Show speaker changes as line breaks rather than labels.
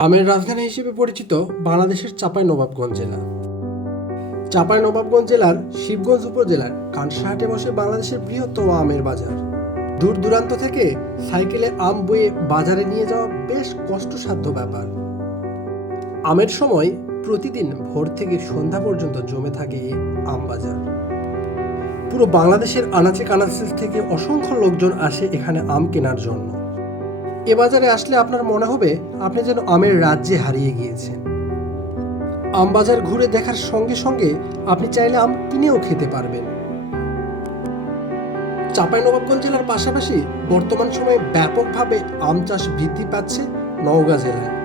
আমের রাজধানী হিসেবে পরিচিত বাংলাদেশের চাঁপাই নবাবগঞ্জ জেলা। চাঁপাই নবাবগঞ্জ জেলার শিবগঞ্জ উপজেলার কানসাহাটে বসে বাংলাদেশের বৃহত্তম আমের বাজার। দূর দূরান্ত থেকে সাইকেলে আম বয়ে বাজারে নিয়ে যাওয়া বেশ কষ্টসাধ্য ব্যাপার। আমের সময় প্রতিদিন ভোর থেকে সন্ধ্যা পর্যন্ত জমে থাকে এই আম বাজার। পুরো বাংলাদেশের আনাচে কানাচে থেকে অসংখ্য লোকজন আসে এখানে আম কেনার জন্য। এ বাজারে আসলে আপনার মনে হবে আপনি যেন আমের রাজ্যে হারিয়ে গিয়েছেন। আম বাজার ঘুরে দেখার সঙ্গে সঙ্গে আপনি চাইলে আম কিনেও খেতে পারবেন। চাঁপাইনবাবগঞ্জ জেলার পাশাপাশি বর্তমান সময়ে ব্যাপকভাবে আম চাষ বৃদ্ধি পাচ্ছে নওগাঁ জেলায়।